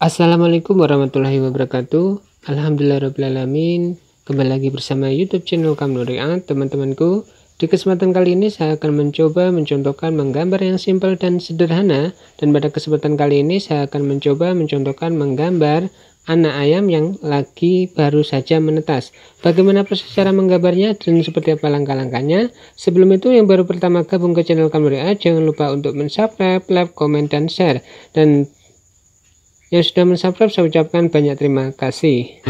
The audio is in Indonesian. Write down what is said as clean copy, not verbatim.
Assalamualaikum warahmatullahi wabarakatuh. Alhamdulillahirrahmanirrahim. Kembali lagi bersama YouTube channel kamnuriart, teman-temanku. Di kesempatan kali ini saya akan mencoba mencontohkan menggambar yang simpel dan sederhana. Dan pada kesempatan kali ini saya akan mencoba mencontohkan menggambar anak ayam yang lagi baru saja menetas. Bagaimana proses cara menggambarnya dan seperti apa langkah-langkahnya? Sebelum itu, yang baru pertama gabung ke channel kamnuriart, jangan lupa untuk subscribe, like, komen, dan share. Dan yang sudah mensubscribe saya ucapkan banyak terima kasih.